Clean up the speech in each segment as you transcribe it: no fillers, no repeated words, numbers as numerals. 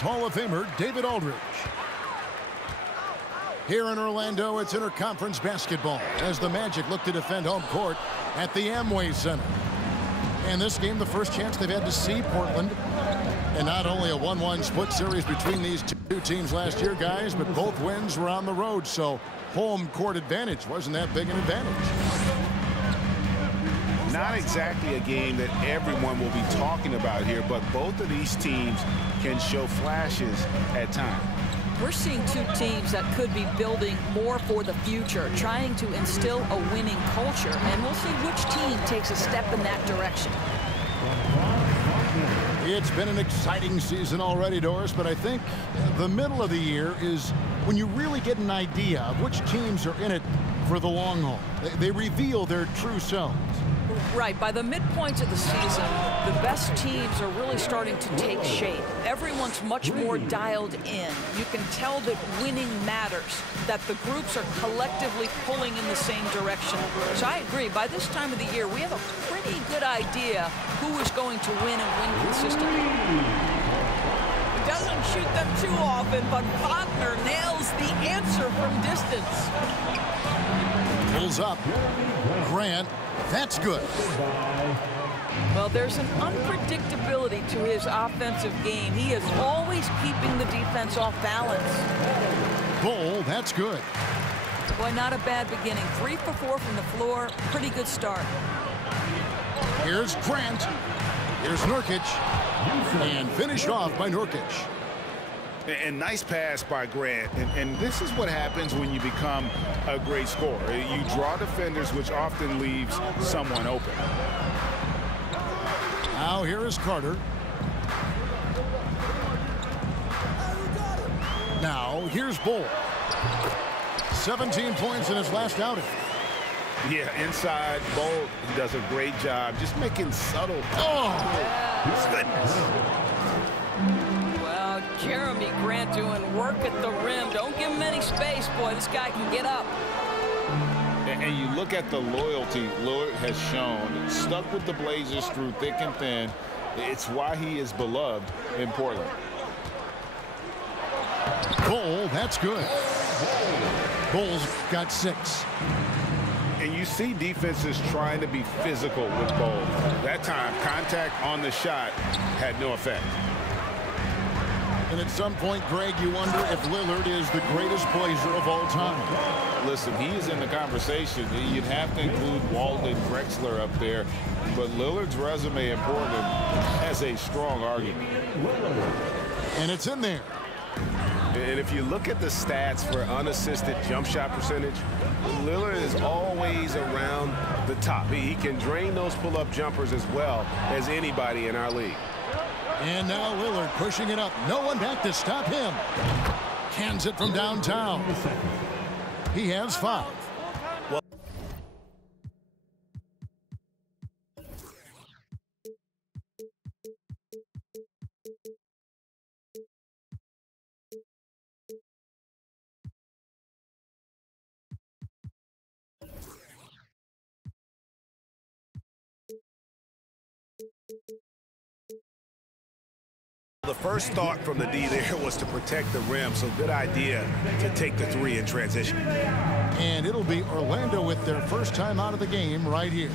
is Hall of Famer David Aldridge. Here in Orlando, it's interconference basketball as the Magic look to defend home court at the Amway Center. And this game, the first chance they've had to see Portland. And not only a 1-1 split series between these two teams last year, guys, but both wins were on the road. So home court advantage wasn't that big an advantage. Not exactly a game that everyone will be talking about here, but both of these teams can show flashes at times. We're seeing two teams that could be building more for the future, trying to instill a winning culture, and we'll see which team takes a step in that direction. It's been an exciting season already, Doris, but I think the middle of the year is when you really get an idea of which teams are in it for the long haul. They reveal their true selves. Right. By the midpoint of the season, the best teams are really starting to take shape. Everyone's much more dialed in. You can tell that winning matters, that the groups are collectively pulling in the same direction. So I agree. By this time of the year, we have a pretty good idea who is going to win and win consistently. He doesn't shoot them too often, but Wagner nails the answer from distance. Pulls up. Grant. That's good. Well, there's an unpredictability to his offensive game. He is always keeping the defense off balance. Bull, that's good. Boy, not a bad beginning. 3 for 4 from the floor. Pretty good start. Here's Grant. Here's Nurkic. And finished off by Nurkic. And nice pass by Grant. And this is what happens when you become a great scorer. You draw defenders, which often leaves someone open. Now here is Carter. Now here's Bull. 17 points in his last outing. Yeah, inside, Bull does a great job just making subtle. Oh, goodness. Jeremy Grant doing work at the rim. Don't give him any space, boy. This guy can get up. And you look at the loyalty Lillard has shown. Stuck with the Blazers through thick and thin. It's why he is beloved in Portland. Bull, that's good. Bull's got 6. And you see defenses trying to be physical with Bull. That time, contact on the shot had no effect. And at some point, Greg, you wonder if Lillard is the greatest Blazer of all time. Listen, he is in the conversation. You'd have to include Walden Drexler up there. But Lillard's resume in Portland has a strong argument. And it's in there. And if you look at the stats for unassisted jump shot percentage, Lillard is always around the top. He can drain those pull-up jumpers as well as anybody in our league. And now Lillard pushing it up. No one back to stop him. Cans it from downtown. He has 5. The first thought from the D there was to protect the rim, so good idea to take the 3 in transition. And it'll be Orlando with their first time out of the game right here.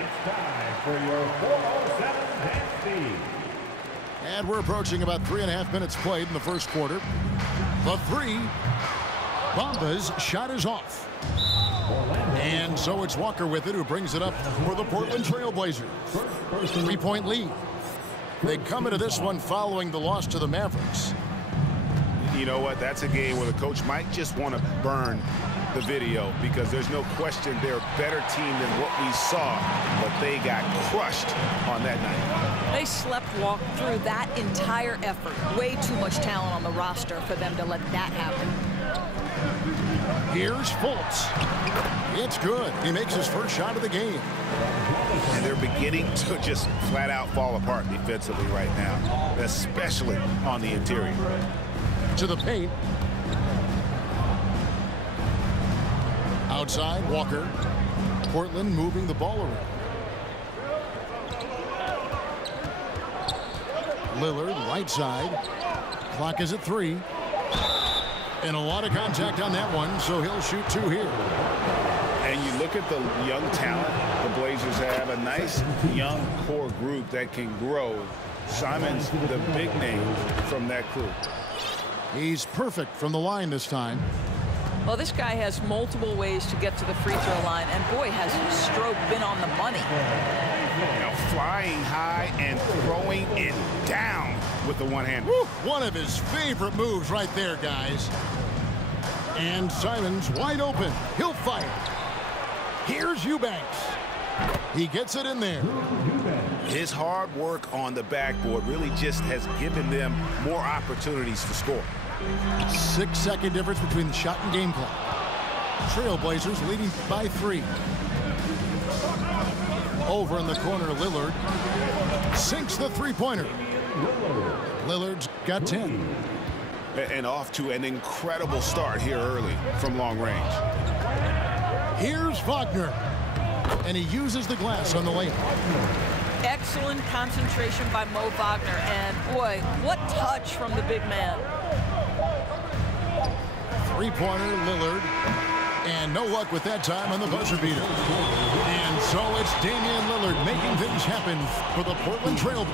It's time for your 407 dance speed. And we're approaching about 3.5 minutes played in the first quarter. The 3. Bamba's shot is off. And so it's Walker with it, who brings it up for the Portland Trail Blazers. 3-point lead. They come into this one following the loss to the Mavericks. You know what? That's a game where the coach might just want to burn the video because there's no question they're a better team than what we saw, but they got crushed on that night. They slept-walked through that entire effort. Way too much talent on the roster for them to let that happen. Here's Fultz. It's good. He makes his first shot of the game. And they're beginning to just flat out fall apart defensively right now, especially on the interior. To the paint. Outside, Walker. Portland moving the ball around. Lillard, right side. Clock is at 3. And a lot of contact on that one, so he'll shoot 2 here. And you look at the young talent the Blazers have, a nice young core group that can grow. Simon's the big name from that crew. He's perfect from the line this time. Well, this guy has multiple ways to get to the free throw line, and boy, has his stroke been on the money. Now flying high and throwing it down with the one hand. One of his favorite moves right there, guys. And Simon's wide open. He'll fire. Here's Eubanks. He gets it in there. His hard work on the backboard really just has given them more opportunities to score. 6-second difference between the shot and game clock. Trailblazers leading by 3. Over in the corner, Lillard sinks the three-pointer. Lillard's got 10. And off to an incredible start here early from long range. Here's Wagner. And he uses the glass on the layup. Excellent concentration by Mo Wagner. And boy, what touch from the big man. Three-pointer, Lillard. And no luck with that time on the buzzer beater. And so it's Damian Lillard making things happen for the Portland Trail.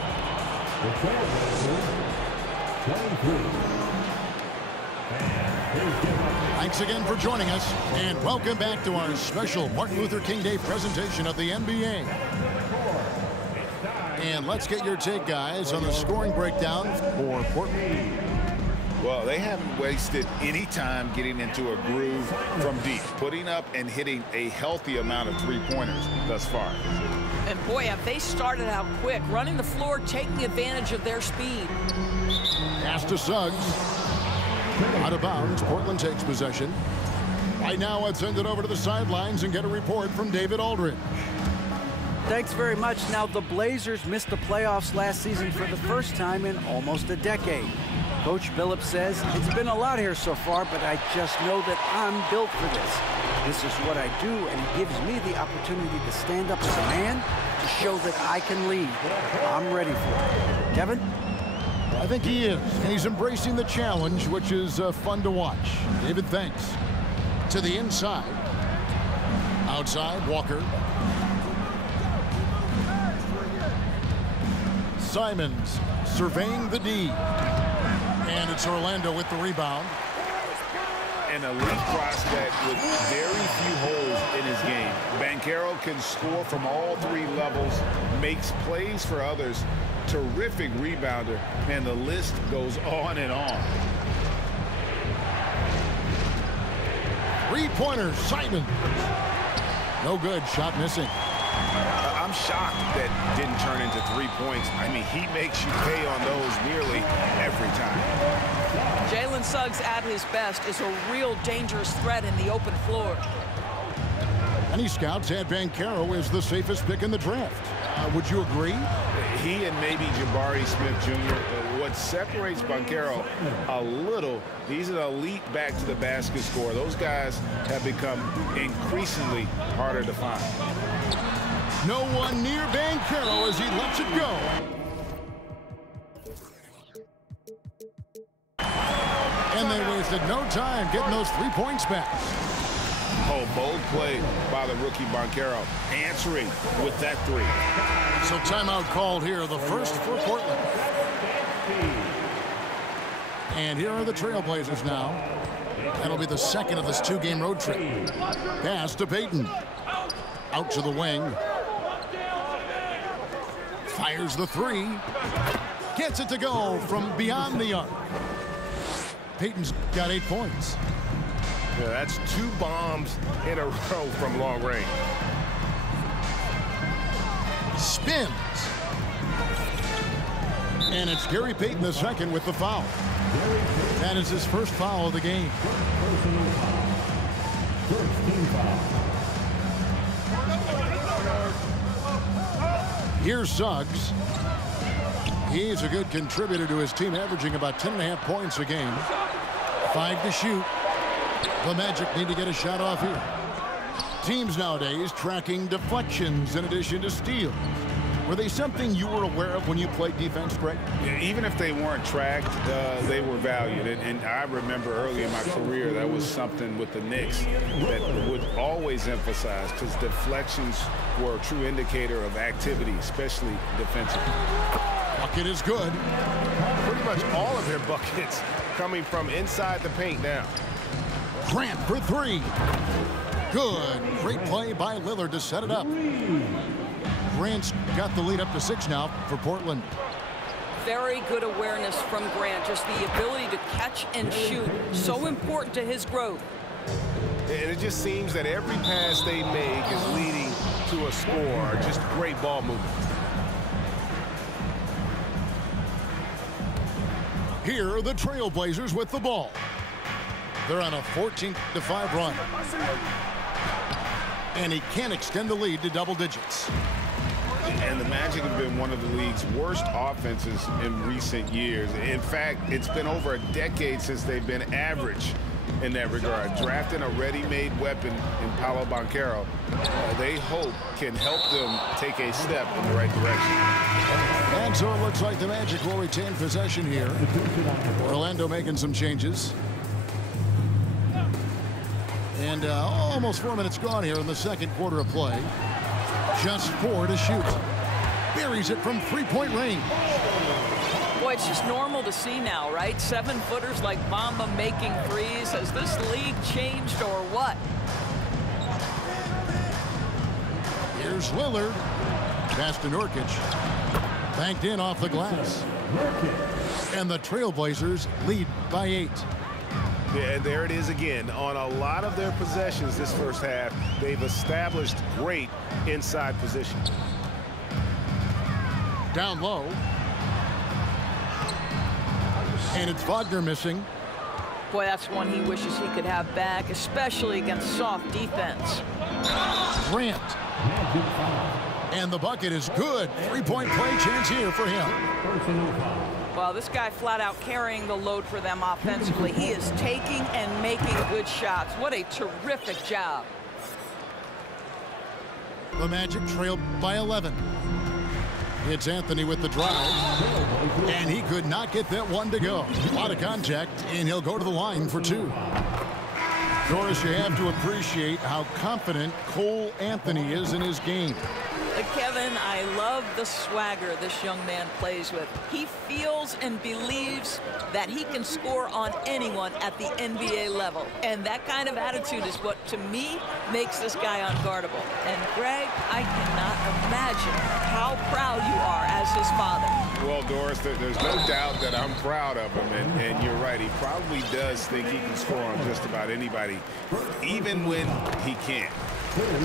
Thanks again for joining us, and welcome back to our special Martin Luther King Day presentation of the NBA. And let's get your take, guys, on the scoring breakdown for Portland. Well, they haven't wasted any time getting into a groove from deep, putting up and hitting a healthy amount of three-pointers thus far. And boy, have they started out quick, running the floor, taking advantage of their speed. Pass to Suggs. Out of bounds, Portland takes possession. Right now, let's send it over to the sidelines and get a report from David Aldridge. Thanks very much. Now, the Blazers missed the playoffs last season for the first time in almost a decade. Coach Billups says, it's been a lot here so far, but I just know that I'm built for this. This is what I do, and it gives me the opportunity to stand up as a man to show that I can lead. I'm ready for it. Kevin? I think he is. And he's embracing the challenge, which is fun to watch. David, thanks. To the inside. Outside, Walker. Simons surveying the D. And it's Orlando with the rebound. An elite prospect with very few holes in his game. Banchero can score from all 3 levels, makes plays for others, terrific rebounder, and the list goes on and on. Three-pointer, Simon. No good, shot missing. I'm shocked that didn't turn into 3 points. I mean, he makes you pay on those nearly every time. Jalen Suggs at his best is a real dangerous threat in the open floor. Many scouts had Banchero as the safest pick in the draft. Would you agree? He and maybe Jabari Smith Jr. What separates Banchero a little, he's an elite back to the basket scorer. Those guys have become increasingly harder to find. No one near Banchero as he lets it go. And they wasted no time getting those 3 points back. Oh, bold play by the rookie Banchero, answering with that 3. So timeout called here, the first for Portland. And here are the Trailblazers now. That'll be the second of this 2-game road trip. Pass to Payton. Out to the wing. Fires the 3. Gets it to go from beyond the arc. Payton's got 8 points. Yeah, that's 2 bombs in a row from long range. Spins. And it's Gary Payton II with the foul. That is his first foul of the game. team foul. Here's Suggs. He's a good contributor to his team, averaging about 10.5 points a game. 5 to shoot. The Magic need to get a shot off here. Teams nowadays tracking deflections in addition to steals. Were they something you were aware of when you played defense, Greg? Yeah, even if they weren't tracked, they were valued. And I remember early in my career, that was something with the Knicks that would always emphasize, because deflections were a true indicator of activity, especially defensively. Bucket is good. Pretty much all of their buckets coming from inside the paint now. Grant for 3. Good. Great play by Lillard to set it up. Grant's got the lead up to 6 now for Portland. Very good awareness from Grant. Just the ability to catch and shoot. So important to his growth. And it just seems that every pass they make is leading to a score. Just great ball movement. Here are the Trailblazers with the ball. They're on a 14-5 run. And he can't extend the lead to double digits. And the Magic have been one of the league's worst offenses in recent years. In fact, it's been over a decade since they've been average in that regard. Drafting a ready-made weapon in Paolo Banchero, they hope can help them take a step in the right direction. And so it looks like the Magic will retain possession here. Orlando making some changes. And almost 4 minutes gone here in the second quarter of play. Just 4 to shoot. Buries it from 3-point range. Boy, it's just normal to see now, right? 7-footers like Bamba making threes. Has this league changed or what? Here's Lillard. Pass to Nurkic. Banked in off the glass. And the Trailblazers lead by 8. Yeah, and there it is again. On a lot of their possessions this first half, they've established great inside position. Down low. And it's Wagner missing. Boy, that's one he wishes he could have back, especially against soft defense. Grant. And the bucket is good. 3-point play chance here for him. Well, this guy flat out carrying the load for them offensively. He is taking and making good shots. What a terrific job. The Magic trailed by 11. It's Anthony with the drive. And he could not get that one to go. A lot of contact, and he'll go to the line for 2. Doris, you have to appreciate how confident Cole Anthony is in his game. Kevin, I love the swagger this young man plays with. He feels and believes that he can score on anyone at the NBA level. And that kind of attitude is what, to me, makes this guy unguardable. And, Greg, I cannot imagine how proud you are as his father. Well, Doris, there's no doubt that I'm proud of him. And you're right. He probably does think he can score on just about anybody, even when he can't.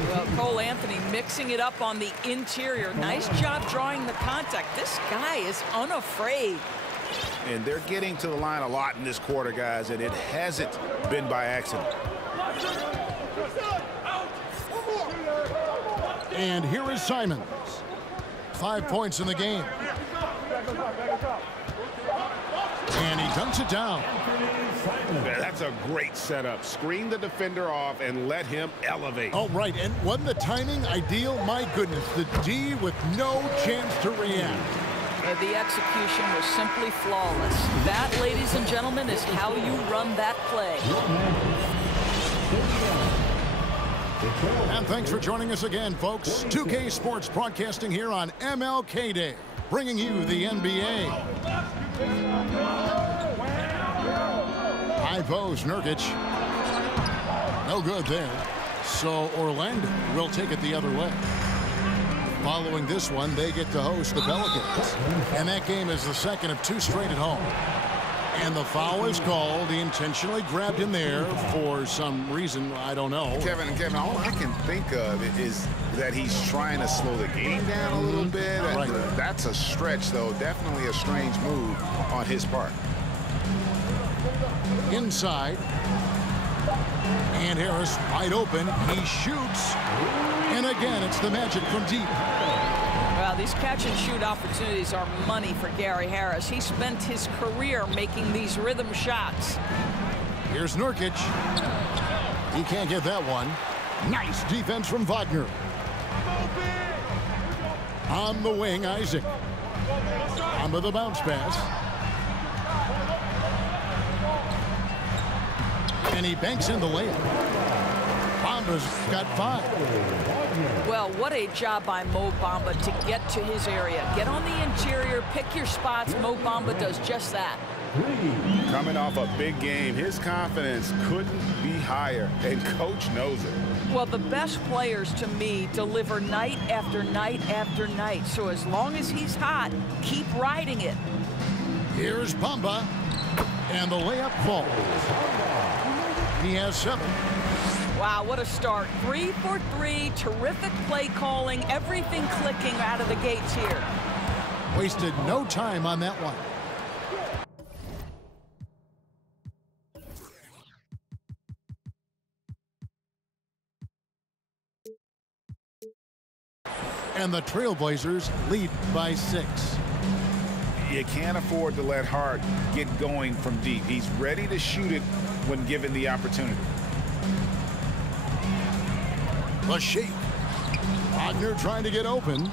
Well, Cole Anthony mixing it up on the interior. Nice job drawing the contact. This guy is unafraid. And they're getting to the line a lot in this quarter, guys, and it hasn't been by accident. And here is Simons. 5 points in the game. And he dunks it down. That's a great setup. Screen the defender off and let him elevate. Oh, right. And wasn't the timing ideal? My goodness, the D with no chance to react. The execution was simply flawless. That, ladies and gentlemen, is how you run that play. And thanks for joining us again, folks. 2K Sports broadcasting here on MLK Day, bringing you the NBA. High post, Nurkic. No good there. So Orlando will take it the other way. Following this one, they get to host the Pelicans. And that game is the second of 2 straight at home. And the foul is called. He intentionally grabbed him there for some reason. I don't know. Kevin, all I can think of is that he's trying to slow the game down a little bit. Right. That's a stretch, though. Definitely a strange move on his part. Inside. And Harris wide open. He shoots. And again, it's the Magic from deep. Well, these catch-and-shoot opportunities are money for Gary Harris. He spent his career making these rhythm shots. Here's Nurkic. He can't get that one. Nice defense from Wagner. On the wing, Isaac. Onto the bounce pass. And he banks in the layup. Bamba's got 5. Well, what a job by Mo Bamba to get to his area. Get on the interior, pick your spots. Mo Bamba does just that. Coming off a big game, his confidence couldn't be higher, and coach knows it. Well, the best players, to me, deliver night after night after night. So as long as he's hot, keep riding it. Here's Bamba. And the layup falls. He has 7. Wow, what a start. 3 for 3. Terrific play calling. Everything clicking out of the gates here. Wasted no time on that one. And the Trailblazers lead by 6. You can't afford to let Hart get going from deep. He's ready to shoot it when given the opportunity. The shake. Wagner trying to get open.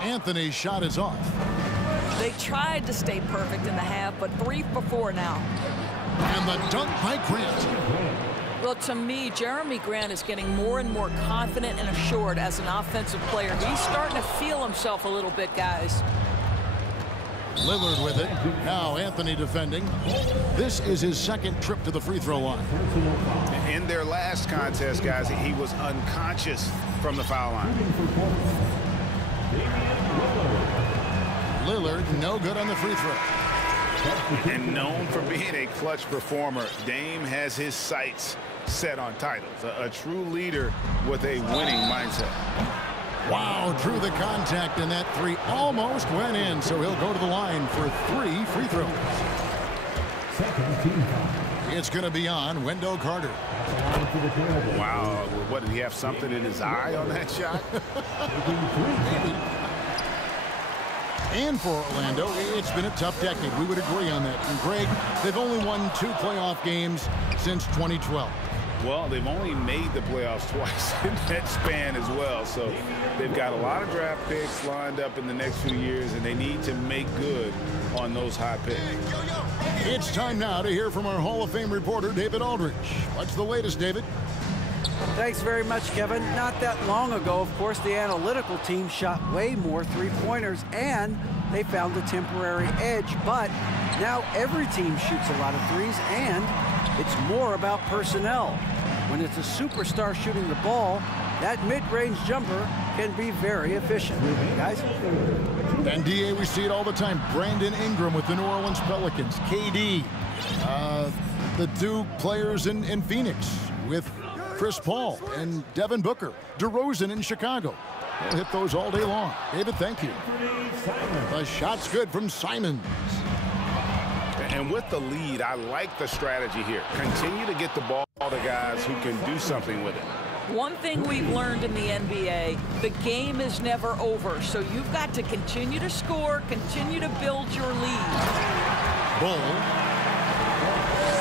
Anthony's shot is off. They tried to stay perfect in the half, but 3 for 4 now. And the dunk by Grant. Well, to me, Jeremy Grant is getting more and more confident and assured as an offensive player. He's starting to feel himself a little bit, guys. Lillard with it. Now Anthony defending. This is his 2nd trip to the free throw line. In their last contest, guys, he was unconscious from the foul line. Lillard no good on the free throw. And known for being a clutch performer, Dame has his sights set on titles. A true leader with a winning mindset. Wow, drew the contact, and that 3 almost went in, so he'll go to the line for 3 free throws. It's going to be on Wendell Carter. Wow, what, did he have something in his eye on that shot? And for Orlando, it's been a tough decade. We would agree on that. And Greg, they've only won 2 playoff games since 2012. Well, they've only made the playoffs twice in that span as well. So they've got a lot of draft picks lined up in the next few years, and they need to make good on those high picks. It's time now to hear from our Hall of Fame reporter, David Aldridge. What's the latest, David? Thanks very much, Kevin. Not that long ago, of course, the analytical team shot way more three-pointers, and they found a temporary edge. But now every team shoots a lot of threes, and it's more about personnel. When it's a superstar shooting the ball, that mid-range jumper can be very efficient. Guys? And DA, we see it all the time. Brandon Ingram with the New Orleans Pelicans. KD. The 2 players in Phoenix with Chris Paul and Devin Booker. DeRozan in Chicago. We'll hit those all day long. David, thank you. The shot's good from Simons. And with the lead, I like the strategy here. Continue to get the ball to guys who can do something with it. One thing we've learned in the NBA, the game is never over. So you've got to continue to score, continue to build your lead. Ball.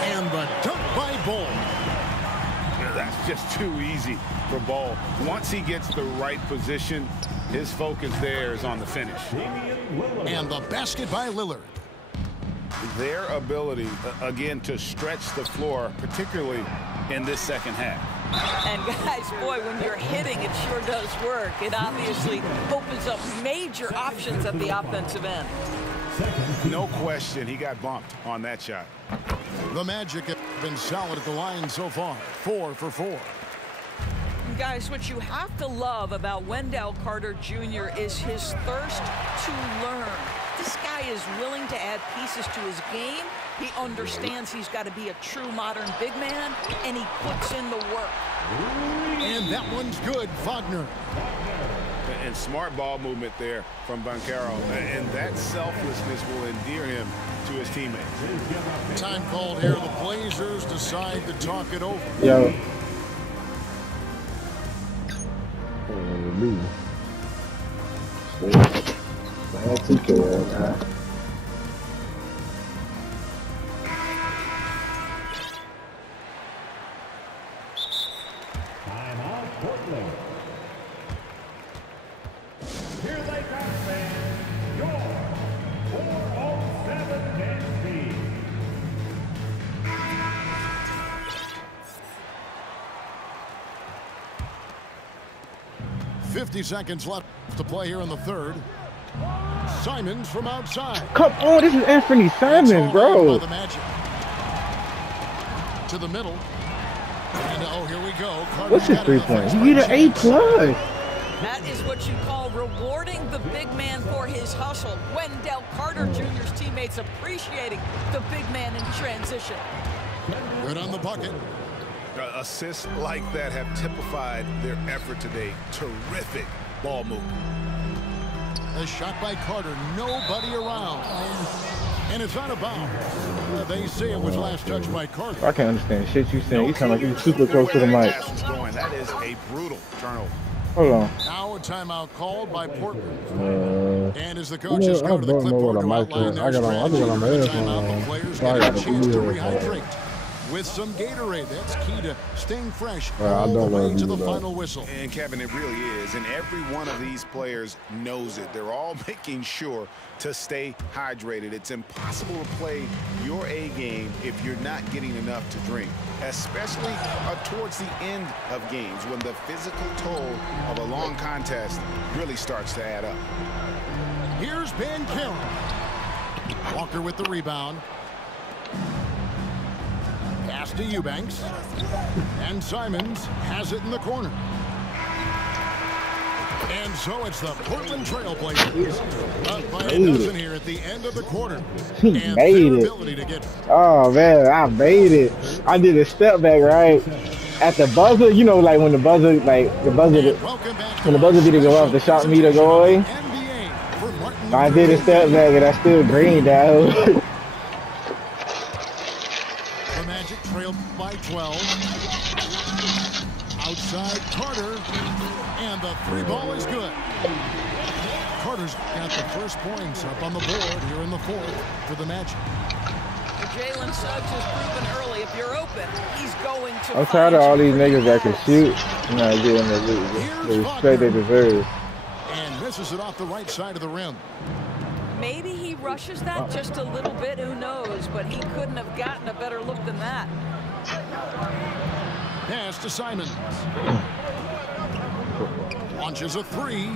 And the dunk by Ball. That's just too easy for Ball. Once he gets the right position, his focus there is on the finish. And the basket by Lillard. Their ability, again, to stretch the floor, particularly in this second half. And guys, boy, when you're hitting, it sure does work. It obviously opens up major options at the offensive end. No question, he got bumped on that shot. The Magic have been solid at the line so far. 4 for 4. Guys, what you have to love about Wendell Carter Jr. is his thirst to learn. This guy is willing to add pieces to his game. He understands he's got to be a true modern big man, and he puts in the work. And that one's good, Wagner. And smart ball movement there from Banchero. And that selflessness will endear him to his teammates. Time called here. The Blazers decide to talk it over. Yo. Me. Timeout, Portland. Here they come, fans. Your 407 dance team. 50 seconds left to play here in the third. Simons from outside. Come on, this is Anthony Simons, bro. The Magic. To the middle. And oh, here we go. What's his 3-point? He get an A+. That is what you call rewarding the big man for his hustle. Wendell Carter Jr.'s teammates appreciating the big man in transition. Good on the bucket. Assists like that have typified their effort today. Terrific ball movement. A shot by Carter. Nobody around. And it's out of bounds. They say it was last touched by Carter. I can't understand shit you saying. You sound like you're super close to the mic. That is a brutal turnover. Hold on. Now a timeout called by Portland. And as the coaches I go to the don't know clipboard what to I outline their got on. I strategy got on for my the headphones. timeout, the players So I get got a the chance to earphones. rehydrate with some Gatorade. That's key to staying fresh I all the don't know way if to you the do that. final whistle. And Kevin, it really is. And every one of these players knows it. They're all making sure to stay hydrated. It's impossible to play your A game if you're not getting enough to drink, especially towards the end of games when the physical toll of a long contest really starts to add up. Here's Ben Carroll. Walker with the rebound. Pass to Eubanks. And Simons has it in the corner. And so it's the Portland Trail Blazers up by a dozen here at the end of the quarter. He And made their it. ability to get Oh man, I made it. I did a step back right at the buzzer. You know, like when the buzzer, welcome back when the buzzer beater go off, the shot meter go away. NBA for Martin I did a step back and I still greened out. The Magic trail by 12. Outside Carter. And the three ball is good. Carter's got the first points up on the board here in the fourth for the Magic. Jalen Suggs has proven early, if you're open, he's going to I'm tired of all these niggas that can shoot. I'm not getting the respect they deserve. And misses it off the right side of the rim. Maybe he rushes that just a little bit, who knows, but he couldn't have gotten a better look than that. Pass to Simons. Launches a three.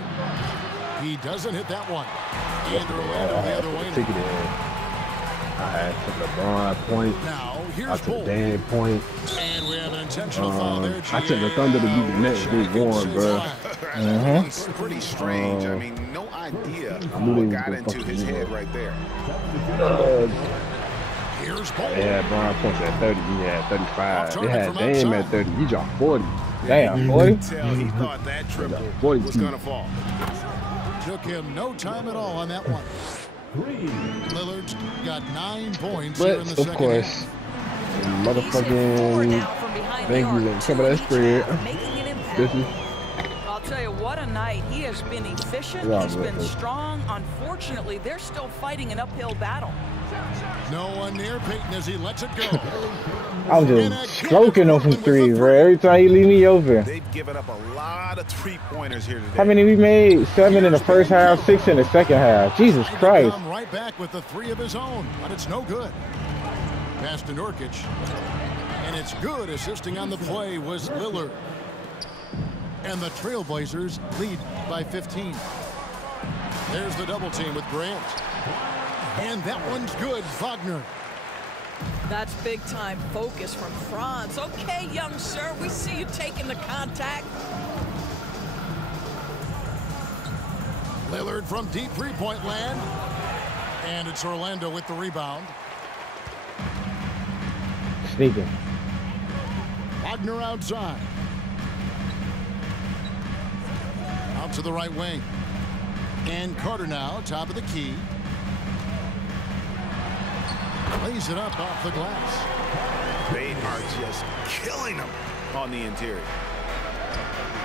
He doesn't hit that one. And Orlando the other way. Take it in. I took the LeBron point. Now I here's took Bull. Dan point. And we have an intentional foul there. I took the Thunder to beat the Nets. They won, bro. It's pretty strange. I mean, no idea what got into his head right there. Here's Bull. They had Bron points at 30. He had 35. They had Dame at 30. He dropped 40. Damn, 40? Tell he thought that triple 42. was going to fall. Took him no time at all on that one. Lillard's got 9 points here in the But, of second course, half. motherfucking Thank you and some of that spread. This is I'll tell you what a night. He has been efficient. Yeah, He's been but- strong. Unfortunately, they're still fighting an uphill battle. No one near Peyton as he lets it go. I'm just stroking on some threes, bro. Every time you leave me open. They've given up a lot of three-pointers here today. How many we made? 7 in the first half, 6 in the second half. Jesus Christ. Come right back with the 3 of his own, but it's no good. Pass to Nurkic. And it's good. Assisting on the play was Lillard. And the Trailblazers lead by 15. There's the double team with Grant. And that one's good. Wagner. That's big-time focus from Franz. Okay, young sir, we see you taking the contact. Lillard from deep three-point land. And it's Orlando with the rebound. Sneaking. Wagner outside. Out to the right wing. And Carter now, top of the key. Lays it up off the glass. They are just killing them on the interior.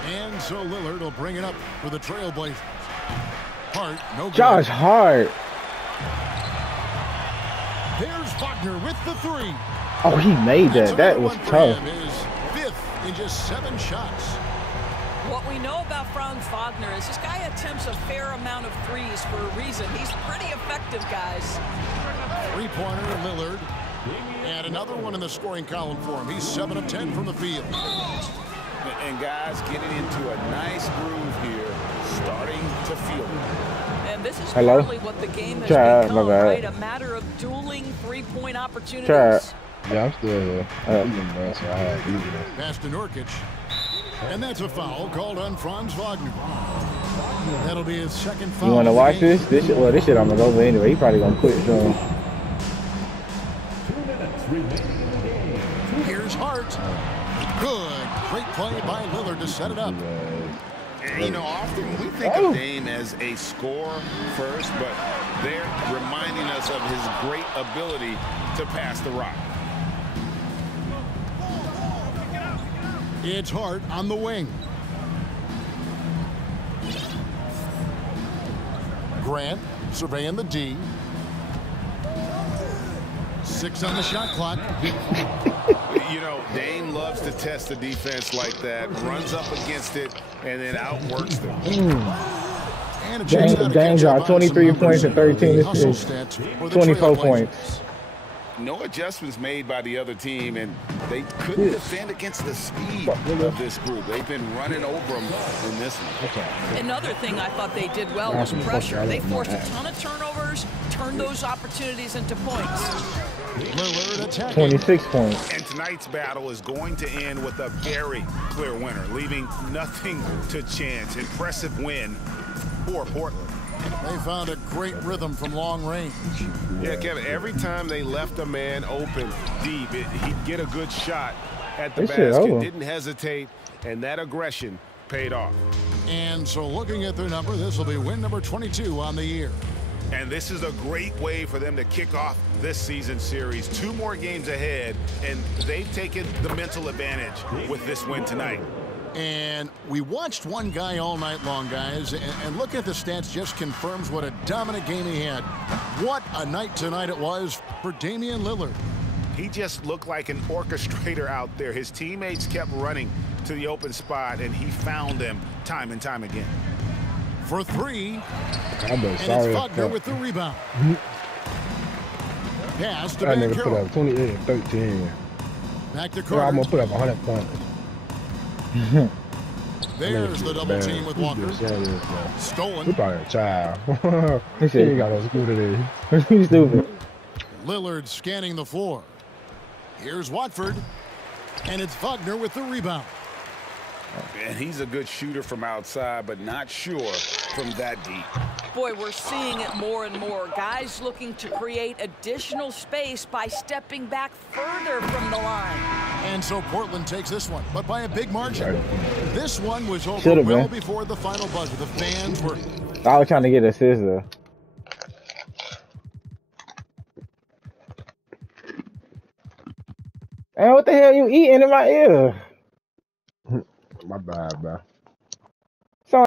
And so Lillard will bring it up for the Trailblazers. Hart, no good. Josh Hart. There's Wagner with the three. Oh, he made that. That was tough. Is fifth in just 7 shots. What we know about Franz Wagner is this guy attempts a fair amount of threes for a reason. He's pretty effective, guys. Three-pointer, Lillard. And another one in the scoring column for him. He's 7 of 10 from the field. And guys getting into a nice groove here, starting to feel it. And this is Hello? partly what the game has Chad, become, my bad. right? A matter of dueling three-point opportunities. Chad. Yeah, I'm still here. So I had these. Pass to Nurkic. And that's a foul called on Franz Wagner. That'll be his second foul. You want to watch this? This shit, well, this shit I'm gonna go over anyway. He probably gonna quit soon. Here's Hart. Good. Great play by Lillard to set it up. And, you know, often we think of Dame as a scorer first, but they're reminding us of his great ability to pass the rock. It's Hart on the wing. Grant surveying the D. 6 on the shot clock. You know, Dame loves to test the defense like that, runs up against it, and then outworks them. And a chance to Dame dropped 23 points and 13 hustle assists. stats for the 24 Trailblazers. points. No adjustments made by the other team, and they couldn't defend against the speed of this group. They've been running over them in this one. Another thing I thought they did well was pressure. They forced a ton of turnovers, turned those opportunities into points. Lillard attacking. 26 points. And tonight's battle is going to end with a very clear winner, leaving nothing to chance. Impressive win for Portland. They found a great rhythm from long range. Yeah, Kevin, every time they left a man open deep, he'd get a good shot at the This shit basket. over. Didn't hesitate, and that aggression paid off. And so looking at their number, this will be win number 22 on the year. And this is a great way for them to kick off this season series. 2 more games ahead, and they've taken the mental advantage with this win tonight. And we watched one guy all night long, guys, and looking at the stats just confirms what a dominant game he had. What a night tonight it was for Damian Lillard. He just looked like an orchestrator out there. His teammates kept running to the open spot, and he found them time and time again. For 3, I'm and it's Wagner with the rebound. Pass to That Van nigga put Carroll. up 28 and 13. Back to Yeah, I'm Carter. gonna put up 100 points. There's the double team with Walker. He Stolen. probably a child. He He said, ain't got no school today. he's stupid. Lillard scanning the floor. Here's Watford. And it's Wagner with the rebound. And he's a good shooter from outside, but not sure from that deep. Boy, we're seeing it more and more. Guys looking to create additional space by stepping back further from the line. And so Portland takes this one, but by a big margin. This one was over Should've well been. before the final buzzer. The fans were... I was trying to get a scissor. Man, what the hell you eating in my ear? My bad, bro.